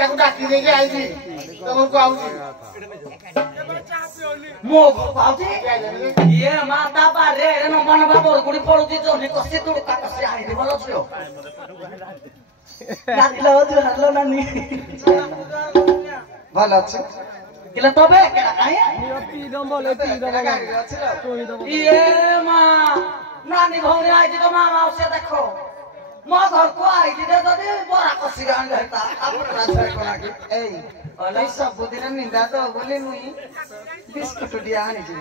ତାକୁ ଡାକି ଦେଇକି ଆଇଛି ତମକୁ ଆଉଛି ମୋ ଘରକୁ ଆଉଛି ଇଏ ମା ତା ବାରେ ନମ୍ବା ନମ୍ବା ବରଗୁଡି ପଡୁଛି ଜହ୍ନି କଷି ତୁଳକା କଷି ଆଣିବି ଭଲ ଝିଅ ହାରିଲ ନାନୀ ଭଲ ଅଛି କିଲେ ତବେ ଇଏ ମା ନାନୀ ଭଉଣୀ ଆଇଛି ତ ମା ମାଉସୀ ଦେଖ ମୋ ଘରକୁ ଆଇଛି ଯଦି ବରା କଷି ଆଣିଲେ ଏଇ ସବୁଦିନ ନିନ୍ଦା ତ ବୋଲି ମୁଇଁ ବିସ୍କୁଟ ଟିକେ ଆଣିଛି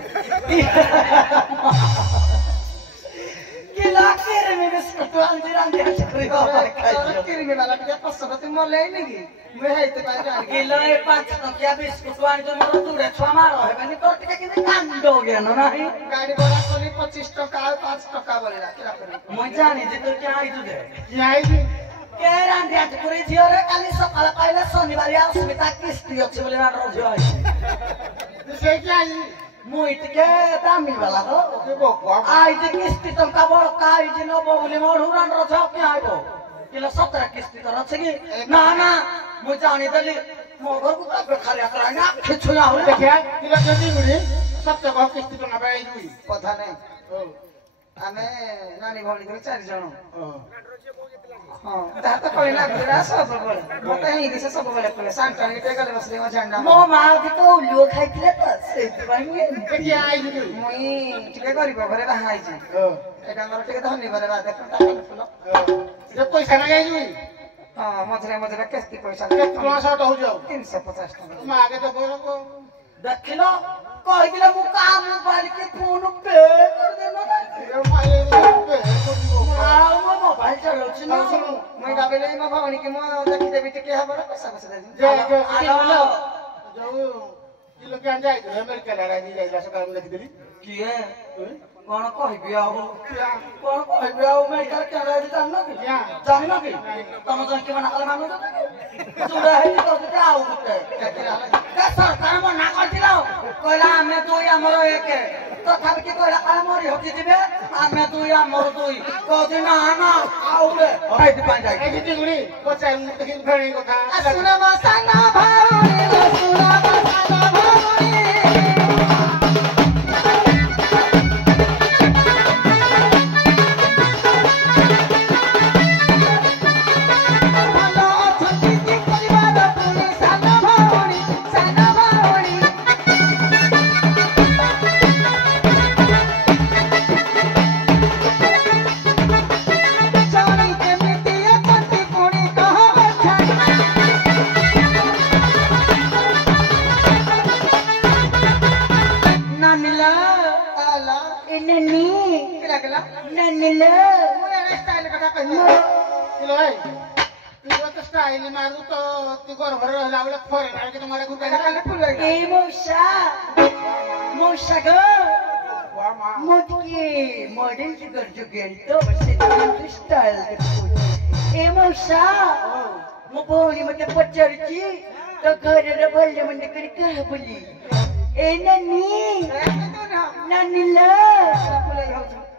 କିରିମି ବାଲା ଟିକେ ପଶପତି ମଲେଇନି କି ମୁଁ ହେଇଥିପାଇଁ କିଲୋ 5 ଟଙ୍କିଆ ବିସ୍କୁଟ ଆଣିଛ ମୋର ଦୂରେ ଛୁଆ ମାର ହେବେନି ତୋର ଟିକେ କିନ୍ତୁ କାଣ୍ଡ ଜ୍ଞାନ ନାହିଁ ଗାଡି ଭଡା କଲି 25 ଟଙ୍କା ଆଉ 5 ଟଙ୍କା ବଳିଲା ମୁଁ ଜାଣିଛି ତୁ କିଏ ଆଇଛୁ ଯେ କିଏ ଆଇଛି କେ ରାନ୍ଧିଆ ପୁରୀ ଝିଅରେ କାଲି ସକାଳେ ପାଇଲେ ଶନିବାରିଆ ଅସ୍ମିତା କିସ୍ତି ଅଛି ବୋଲି ମାଡର ଝିଅ ଆଇଛି ସେ କିଏ ଆଇଛି ମୁଁ ଟିକେ ଦାମୀ ବାଲା ତ ଆଇଛି କିସ୍ତି ଟଙ୍କା ବଳକା ଆଇଛି ନବ ବୋଲି ମୋର ରାଣ୍ଡର ଝିଅ କିଏ ଆଇବ କିଲୋ 17 କିସ୍ତି ତୋର ଅଛି କି ନା ନା ମୁଁ ଜାଣିଦେଲି ମୋ ଘରକୁ ତାପରେ ଖାଲି ଆକରାଇନା କିଛି ଆହୁରି ଦେଖିଆ କିଲୋ ଯଦି ମିଳି ସତ୍ୟ କହ କିସ୍ତି ଟଙ୍କା ପାଇଯିବି କଥା ନାହିଁ ଆମେ ନାନୀ ଭଉଣୀ କରି 4 ଜଣ ହଁ ତାହା ତ କହିଲା ସବୁବେଳେ ମତେ ହିନ୍ଦୀ ସେ ସବୁବେଳେ କହେ ସାନ୍ତାଣୀ ଟିକେ ଗଲେ ବସିଲେ ମୋ ଝାଣ୍ଡା ମୋ ମା ଅଧିକ ଉଲୁଅ ଖାଇଥିଲେ ତ ସେଇଥିପାଇଁ ମୁଇଁ ଟିକେ ଗରିବ ଘରେ ବାହା ହେଇଛି ଏଇଟା ଆମର ଟିକେ ଧନୀ ଘରେ ବାହା ଦେଖ ପଇସା ଲଗାଇଯିବି ହଁ ମଝିରେ ମଝିରେ କେସ୍ତି ପଇସା କେତେ ଟଙ୍କା ସଟ ହଉଛି ଆଉ 350 ଟଙ୍କା ମୁଁ ଆଗେ ତ ଦେଖିଲ କହିଥିଲେ ମୁଁ କାମ ବାଲିକି ଫୋନ ପେ ଆଉ ମୋ ମୋବାଇଲ ଚଲାଉଛି ନା ମୁଇଁ ଭାବିଲି ମୋ ଭଉଣୀ କି ମୁଁ ଦେଖିଦେବି ଟିକେ ହବ ନା ପଇସା ପଇସା ଦେବି ଯୋଉ କିଲୋ କିଆଣି ଯାଇଥିଲୁ ଆମେରିକା ଯାଇଥିଲା ସକାଳୁ ମୁଁ ଦେଖିଦେଲି କିଏ କଣ କହିବି ଆଉ ମେଡିକାଲ କେବେ ଜାଣିନ କି ଜାଣିନ କି ତମ ଯାଇକି ମନା କଲେ ମାନୁଛ ଚୁଡା ହେଇକି କହୁଛନ୍ତି ଆଉ ଗୋଟେ ସରକାର ମନା କରିଥିଲ କହିଲା ଆମେ ଦୁଇ ଆମର ଏକ ତଥାପି କି କହିଲା କାଳେ ମରି ହଟି ଯିବେ ଆମେ ଦୁଇ ଆମର ଦୁଇ କହୁଛି ନା ନା ଆଉ ଗୋଟେ ସେଇଥିପାଇଁ ଯାଇକି କଥା ମୋ ଭଉଣୀ ମତେ ପଚାରୁଛି ତ ଘରର ଭଲ ମନ୍ଦ କରି କାହା ବୋଲି ଏ ନାନୀ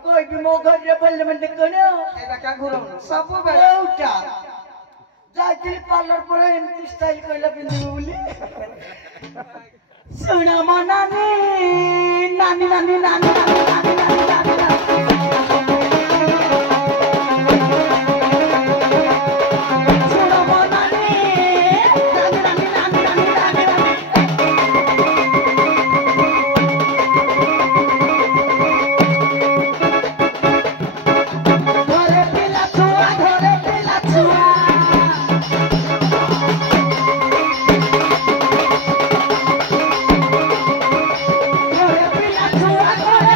କହିବି ମୋ ଘରର ଭଲ ମନ୍ଦ କଣ ସବୁବେଳେ ଯାଇଥିଲି ପାର୍ଲର ପରେ ଏମିତି ଷ୍ଟାଇଲ କହିଲା ପିନ୍ଧିବୁ ବୋଲି ଶୁଣ ମୋ ନାନୀ ନାନୀ ନାନୀ ନାନୀ ନାନୀ ନାନୀ ନାନୀ ନାନୀ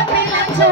Pilachu,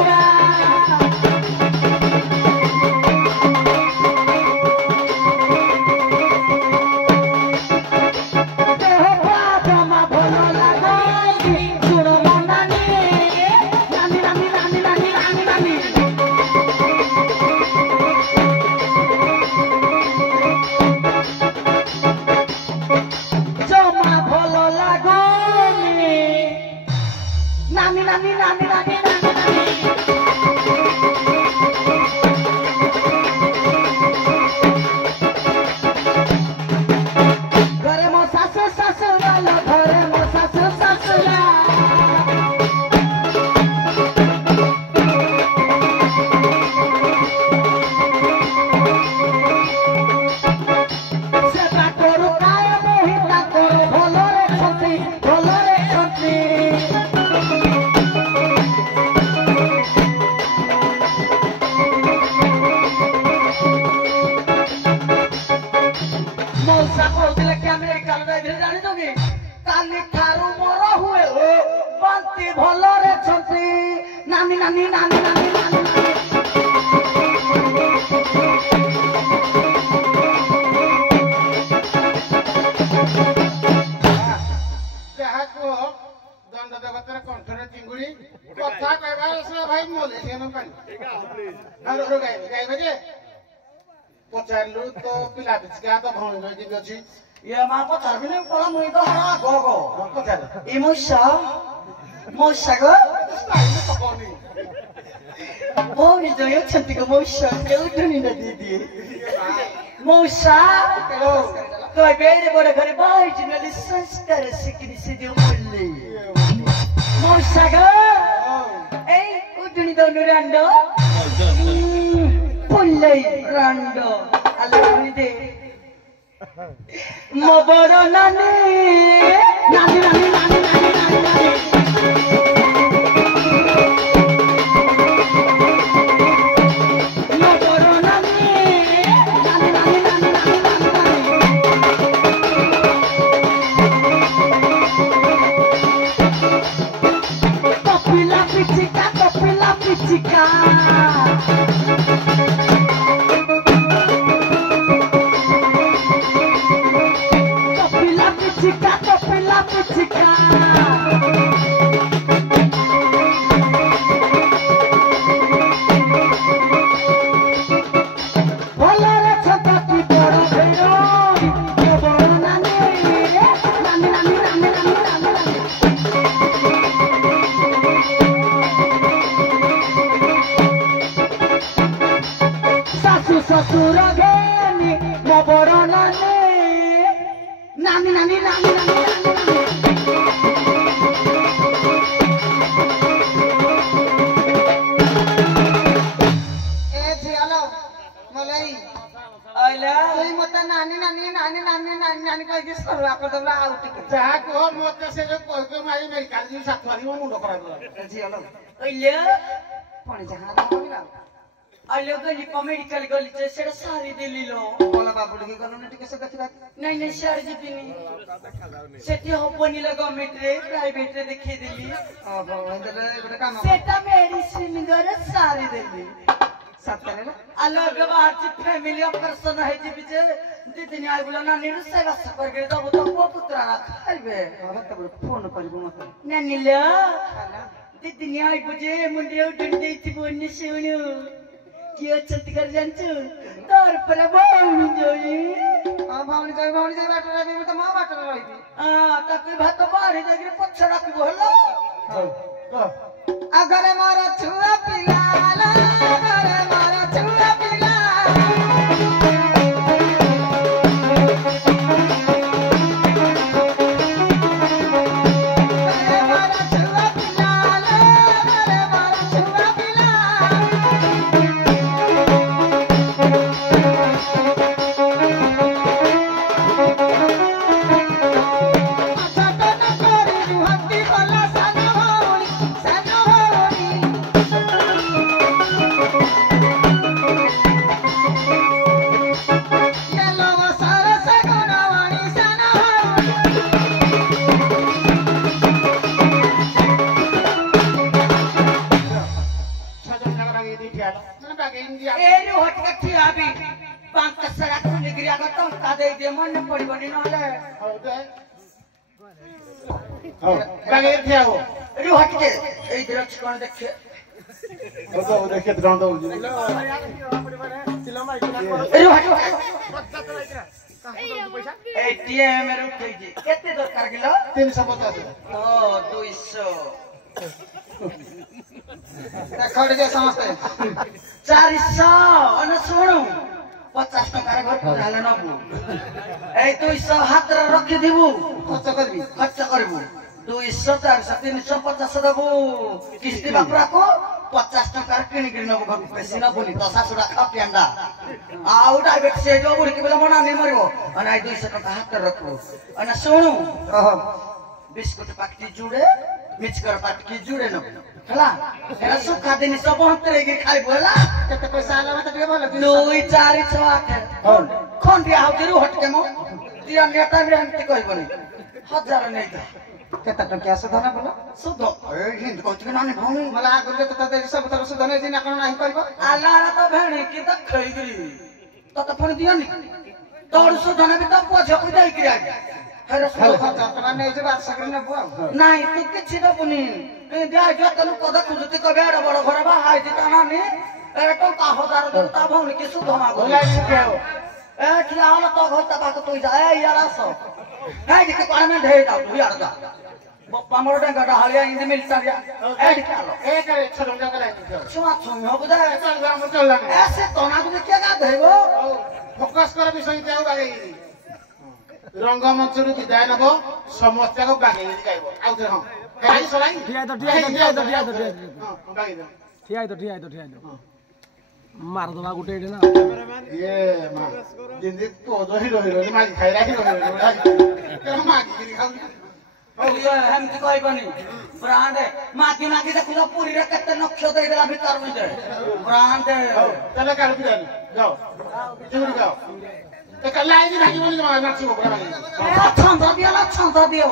मौसा कहते कि अमेरिका जानी तो कि काली ठारू मोर हुए बंती भलरे छथि नानी नानी नानी नानी नानी ଯାହାକୁ ଦଣ୍ଡ ଦେବତାର କଣ୍ଠରେ ଚିଙ୍ଗୁଡ଼ି କଥା କହିବା ସେ ଭାଇ ମଲେ ସେ ଗାଇବେ ଯେ ପଚାରିଲୁ ତ ପିଲା ପିଛିକା ତ ଭଉଣୀ କେମିତି ଅଛି ଇଏ ମା ପଚାରିବିନି ପଳା ମୁଇଁ ତ ହରା ଗୋ ଗୋ ପଚାର ଇ ମଉସା ଗୋ ଭଉଣୀ ଜୟ ଅଛନ୍ତି ଗୋ ମଉସା କେଉଁଠୁନି ନା ଦିଦି ମଉସା କହିବେ ବଡ଼ ଘରେ ବାହାରିଛି ନହେଲେ ସଂସ୍କାର ଶିଖିନି ସେ ଯୋଉ ପଡ଼ିଲେ ମଉସା ଗୋ ଏଇ ଉଠୁନି ଦଉନୁ ରାଣ୍ଡ पुल्लै रांड अलग दे मोबर नानी नानी नानी नानी नानी नानी मोबर नानी नानी नानी नानी नानी Kapila पिचिका Kapila pichika Bolare chota ki boro bhero boro nani nani nani nani nani nani sasu sasura geni mo boro nani nani nani nani nani medical गली सारी दिल्ली लो नहीं नहीं सारी जीविनी से हबनी गवर्नमेंट रे प्राइवेट रे देखी दिल्ली सेटा मेडिसिन द्वारा सारी दिल्ली अलग बात फैमिली ऑपरेशन है जी बिजे दीदी आई बोला नानी रे सेवा कर के दबो तो को पुत्रा खाइबे फोन करबो मत नानी ले दीदी आई बुझे मुंडे उठन देती बोनी सुनु कि अच्छत कर जानछु तोर पर भौणी जोई भौणी जोई बाटर रे में तो मा बाटर रहिबी तक भात बाहर जाके पछ रखबो हलो अगर मारा छुआ पिलाला अगर मारा छुआ पिला एटीएम में रुक गई कितने दरकार किलो 350 200 खड़ जे समझते 400 अन सुनु 50 टका घर पुराले नबु ए 200 हाथ रे रखि दिबु खर्च करबु 200 400 350 दबु किस्ती बापरा को 50 टका किनि किनि नबु घर पैसा नबुनी दसा सुडा खा प्यांडा आउ डायबिट से जो बुढ़ी के बेला मना नहीं मरिबो अन 200 टका हाथ रे रखबु अन सुनु बिस्कुट पाकटी जुड़े मिचकर पाकटी जुड़े न हला एरा सुखा दिन सब हंतरे के खाइबो हला केते पैसा आला मत ଟିକେ ଭଲ 2 4 6 8 कोन दिया हो जरू हट के मो दिया नेता भी हमके कहबनी 1000 नहीं था केता टंकिया सुधना बोला सुध ए हिंद कोच के नानी भूमि मला आगुले तो तते सब तरह सुधने दिन आपण नाही करबो आलारा तो भेणी की त खैगरी तो फोन दिया नी तोड़ सुधने भी तो पोछो को दई के हेरे सुध खर्चा नहीं जे बात सकरी न बुआ नहीं तू किछि तो पुनी ए दिया जो तनु कदा खुजती कबे बड़ घर बा हाय दिता नानी ए तो का हजार देता भौनी की सुध मागो बोला नहीं केओ ए खिलाओ तो घर तबा को तो जा ए यारा सो ए दिके पानी में ढे जाओ तू यार दा बप्पा मोर डंगा डालिया इंद मिलता या ए दिखालो ए करे छरंगा कलाई दियो छुआ छुम हो बुदा चल जा हम चल लगे ऐसे तो ना तुझे क्या का देबो फोकस कर विषय ते बागे रंगमंच रु विदाय नबो समस्या को बागे गाइबो आउ दे हम गाई सलाई ठिया तो मार दबा गुटे ना ये मा जिंदगी तो जो हीरो मा खाई राखी रो मा की खाऊ ओ ये हम की कोई बनी ब्रांड है माकी देखो पूरी रे कते नक्शो दे देला भीतर में दे ब्रांड है चले कर भी जाओ जरूर जाओ ते कल आई भागी बोली नाची को बड़ा भागी छंदा दियो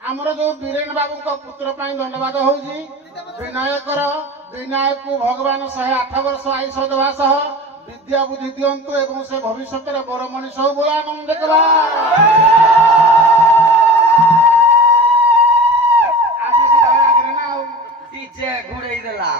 आमर जो बीरेन बाबू को पुत्र धन्यवाद हूँ विनायकर विनायक को भगवान 108 वर्ष आयुष देवा सह विद्या बुद्धि दिंतु एवं से भविष्य बर मनीष हो बोला आनंद डीजे घुड़े देला